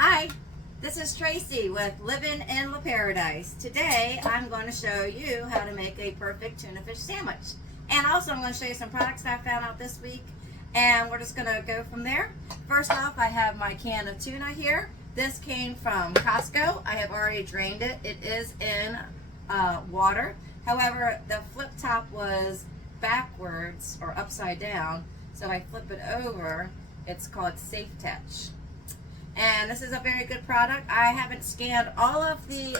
Hi, this is Tracy with Living in La Paradise. Today I'm going to show you how to make a perfect tuna fish sandwich. And also I'm going to show you some products that I found out this week, and we're just going to go from there. First off, I have my can of tuna here. This came from Costco. I have already drained it. It is in water. However, the flip top was backwards or upside down, so I flip it over. It's called Safe Touch. And this is a very good product. I haven't scanned all of the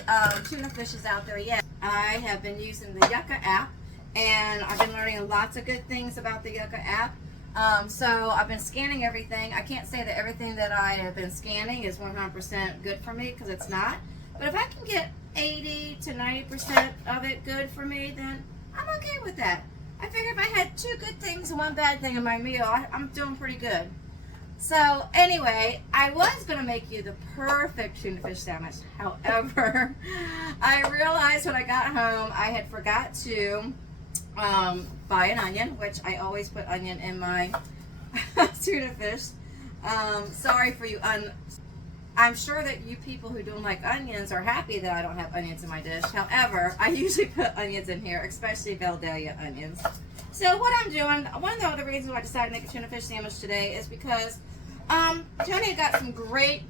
tuna fishes out there yet. I have been using the Yucca app, and I've been learning lots of good things about the Yucca app. So I've been scanning everything. I can't say that everything that I have been scanning is 100% good for me, because it's not. But if I can get 80 to 90% of it good for me, then I'm okay with that. I figure if I had 2 good things and 1 bad thing in my meal, I'm doing pretty good. So anyway, I was going to make you the perfect tuna fish sandwich. However, I realized when I got home I had forgot to buy an onion, which I always put onion in my tuna fish. Sorry for you. I'm sure that you people who don't like onions are happy that I don't have onions in my dish. However, I usually put onions in here, especially Valdelia onions. So what I'm doing, one of the other reasons why I decided to make a tuna fish sandwich today is because Tony got some great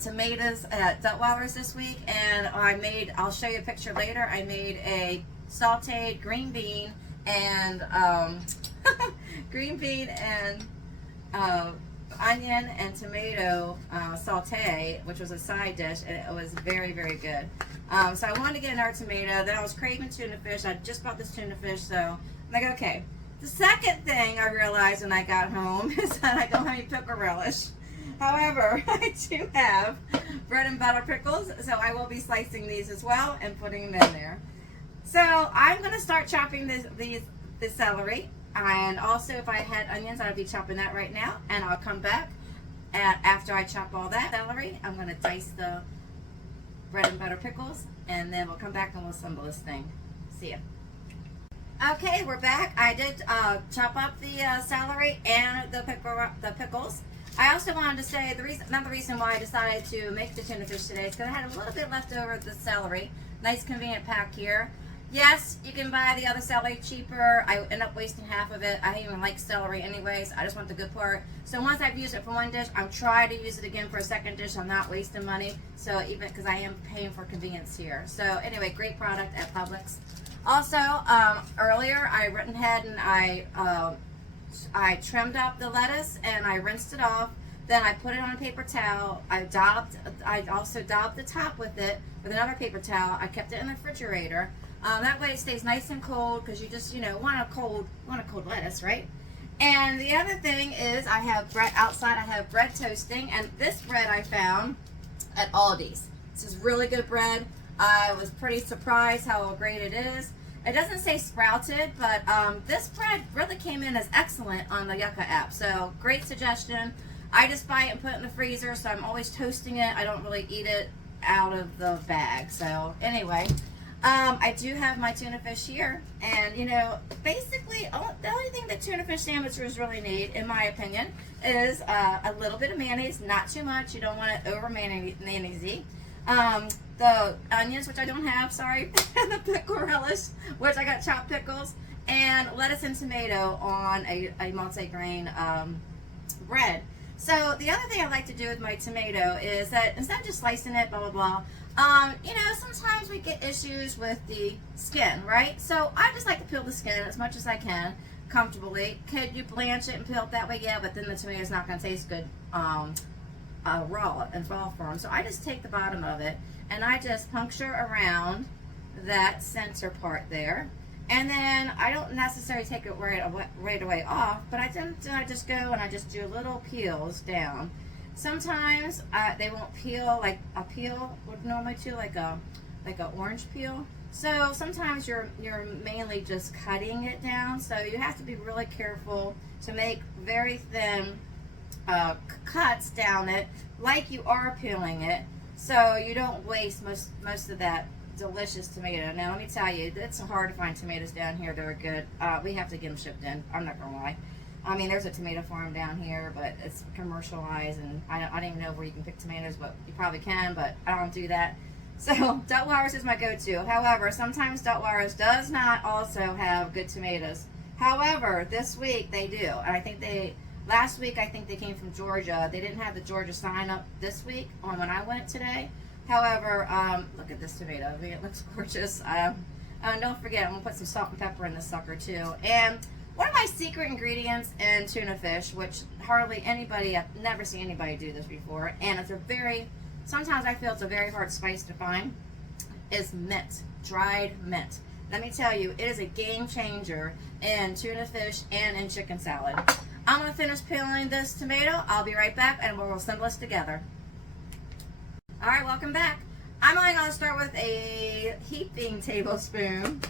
tomatoes at Duttweiler's this week, and I'll show you a picture later, I made a sauteed green bean and onion and tomato saute, which was a side dish, and it was very, very good. So I wanted to get another tomato. Then I was craving tuna fish. I just bought this tuna fish, so I'm like, okay. The second thing I realized when I got home is that I don't have any pickle relish. However, I do have bread and butter pickles, so I will be slicing these as well and putting them in there. So I'm going to start chopping the celery. And also, if I had onions, I'd be chopping that right now. And I'll come back after I chop all that celery. I'm going to dice the bread and butter pickles, and then we'll come back and we'll assemble this thing. See ya. Okay, we're back. I did chop up the celery and the pickles. I also wanted to say another reason why I decided to make the tuna fish today is because I had a little bit left over of the celery. Nice convenient pack here. Yes, you can buy the other celery cheaper. I end up wasting half of it. I don't even like celery anyways. I just want the good part. So once I've used it for one dish, I'm trying to use it again for a second dish. I'm not wasting money. So even because I am paying for convenience here. So anyway, great product at Publix. Also, earlier I went ahead and I trimmed up the lettuce and I rinsed it off. Then I put it on a paper towel. I also daubed the top with it with another paper towel. I kept it in the refrigerator. That way it stays nice and cold, because you just, want a cold lettuce, right? And the other thing is I have bread outside. I have bread toasting, and this bread I found at Aldi's. This is really good bread. I was pretty surprised how great it is. It doesn't say sprouted, but this bread really came in as excellent on the Yucca app. So great suggestion. I just buy it and put it in the freezer, so I'm always toasting it. I don't really eat it out of the bag. So anyway, I do have my tuna fish here, and basically the only thing that tuna fish sandwiches really need, in my opinion, is a little bit of mayonnaise, not too much. You don't want it over mayonnaise-y. The onions, which I don't have, sorry, the pickle relish, which I got chopped pickles, and lettuce and tomato on a multi-grain bread. So the other thing I like to do with my tomato is that instead of just slicing it, blah, blah, blah, sometimes we get issues with the skin, right? So I just like to peel the skin as much as I can comfortably. Could you blanch it and peel it that way? Yeah, but then the tomato's not going to taste good raw form. So I just take the bottom of it and I just puncture around that center part there. And then I don't necessarily take it right away off, but I just go and I just do little peels down. Sometimes they won't peel like a peel would normally do, like a orange peel. So sometimes you're mainly just cutting it down. So you have to be really careful to make very thin cuts down it, like you are peeling it, so you don't waste most of that delicious tomato. Now let me tell you, it's hard to find tomatoes down here that are good. We have to get them shipped in, I'm not gonna lie. I mean, there's a tomato farm down here, but it's commercialized, and I don't even know where you can pick tomatoes, but you probably can, but I don't do that. So Dutwilers is my go-to. However, sometimes Dutwilers does not also have good tomatoes. However, this week they do. And I think last week I think they came from Georgia. They didn't have the Georgia sign up this week on when I went today. However, look at this tomato. I mean, it looks gorgeous. Don't forget, I'm going to put some salt and pepper in this sucker too. And one of my secret ingredients in tuna fish, which hardly anybody, I've never seen anybody do this before, and it's sometimes I feel it's a very hard spice to find, is mint, dried mint. Let me tell you, it is a game changer in tuna fish and in chicken salad. I'm going to finish peeling this tomato. I'll be right back and we'll assemble this together. All right, welcome back. I'm only going to start with a heaping tablespoon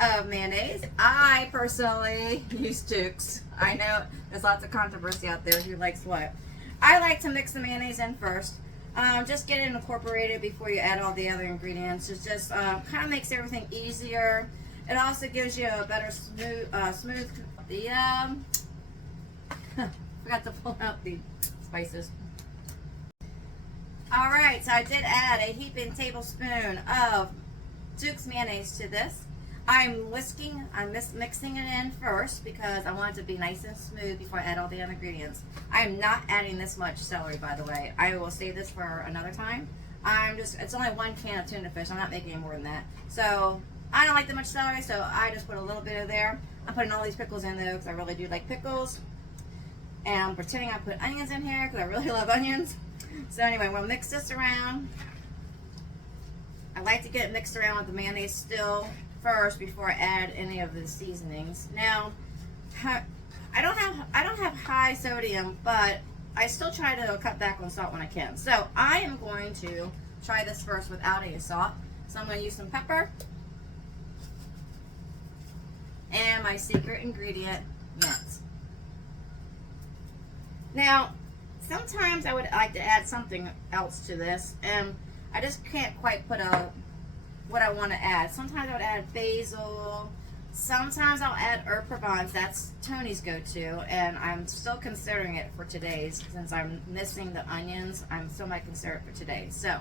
of mayonnaise. I personally use Duke's. I know there's lots of controversy out there who likes what. I like to mix the mayonnaise in first. Just get it incorporated before you add all the other ingredients. It just kind of makes everything easier. It also gives you a better smooth. Forgot to pull out the spices. All right, so I did add a heaping tablespoon of Duke's mayonnaise to this. I'm mixing it in first because I want it to be nice and smooth before I add all the other ingredients. I am not adding this much celery, by the way. I will save this for another time. It's only 1 can of tuna fish. I'm not making any more than that. So I don't like that much celery, so I just put a little bit of there. I'm putting all these pickles in though because I really do like pickles. And I'm pretending I put onions in here because I really love onions. So anyway, we'll mix this around. I like to get it mixed around with the mayonnaise still first before I add any of the seasonings. Now, I don't have high sodium, but I still try to cut back on salt when I can. So I am going to try this first without any salt. So I'm going to use some pepper and my secret ingredient, mint. Now, sometimes I would like to add something else to this, and I just can't quite put what I want to add. Sometimes I would add basil. Sometimes I'll add herb Provence. That's Tony's go-to, and I'm still considering it for today's. Since I'm missing the onions, I'm still might consider it for today. So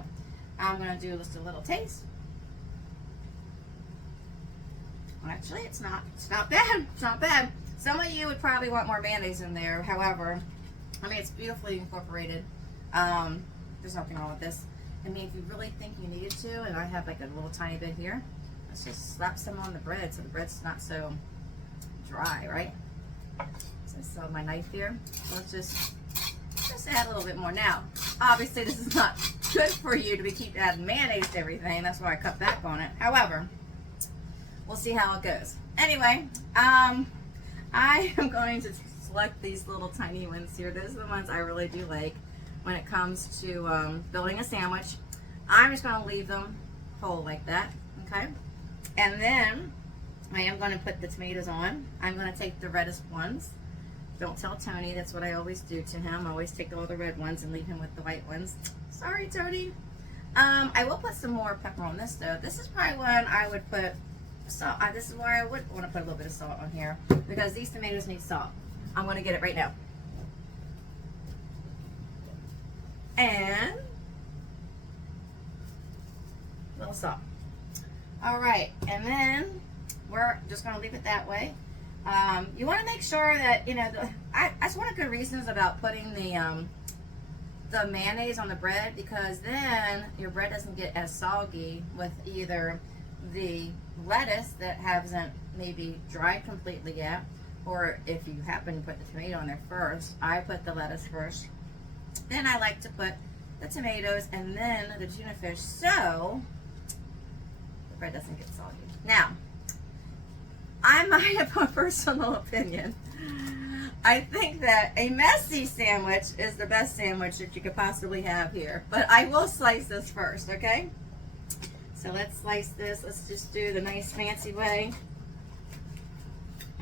I'm going to do just a little taste. Actually, it's not bad. It's not bad. Some of you would probably want more mayonnaise in there. However, I mean, it's beautifully incorporated. There's nothing wrong with this. I mean, if you really think you needed to, and I have like a little tiny bit here, let's just slap some on the bread so the bread's not so dry, right? So I still have my knife here. So let's just add a little bit more. Now, obviously this is not good for you to keep adding mayonnaise to everything. That's why I cut back on it. However, we'll see how it goes. Anyway, I am going to select these little tiny ones here. Those are the ones I really do like when it comes to building a sandwich. I'm just going to leave them whole like that, okay? And then I am going to put the tomatoes on. I'm going to take the reddest ones. Don't tell Tony, that's what I always do to him. I always take all the red ones and leave him with the white ones. Sorry, Tony. I will put some more pepper on this though. This is probably one I would put salt. This is where I would want to put a little bit of salt on here because these tomatoes need salt. I'm going to get it right now. And a little salt. All right, and then we're just going to leave it that way. You want to make sure that, you know, that's one of the good reasons about putting the mayonnaise on the bread, because then your bread doesn't get as soggy with either the lettuce that hasn't maybe dried completely yet, or if you happen to put the tomato on there first. I put the lettuce first. Then I like to put the tomatoes and then the tuna fish so the bread doesn't get soggy. Now, I might have a personal opinion. I think that a messy sandwich is the best sandwich that you could possibly have here. But I will slice this first, okay? So let's slice this. Let's just do the nice fancy way.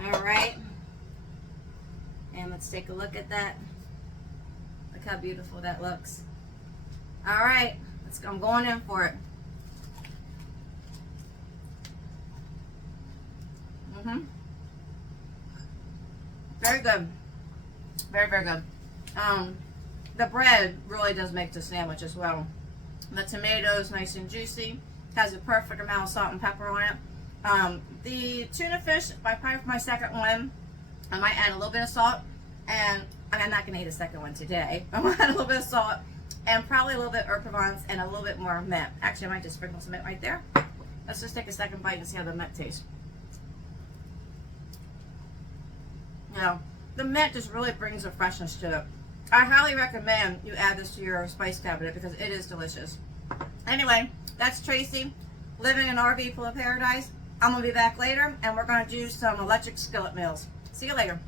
All right. And let's take a look at that. Look how beautiful that looks. All right, let's go. I'm going in for it. Very good. Very, very good. The bread really does make the sandwich as well. The tomatoes nice and juicy. Has a perfect amount of salt and pepper on it. The tuna fish, probably for my second one, I might add a little bit of salt. And I'm not going to eat a second one today. I'm going to add a little bit of salt and probably a little bit of herb Provence and a little bit more mint. Actually, I might just sprinkle some mint right there. Let's just take a second bite and see how the mint tastes. You know, the mint just really brings a freshness to it. I highly recommend you add this to your spice cabinet because it is delicious. Anyway, that's Tracy living in RV full of paradise. I'm going to be back later and we're going to do some electric skillet meals. See you later.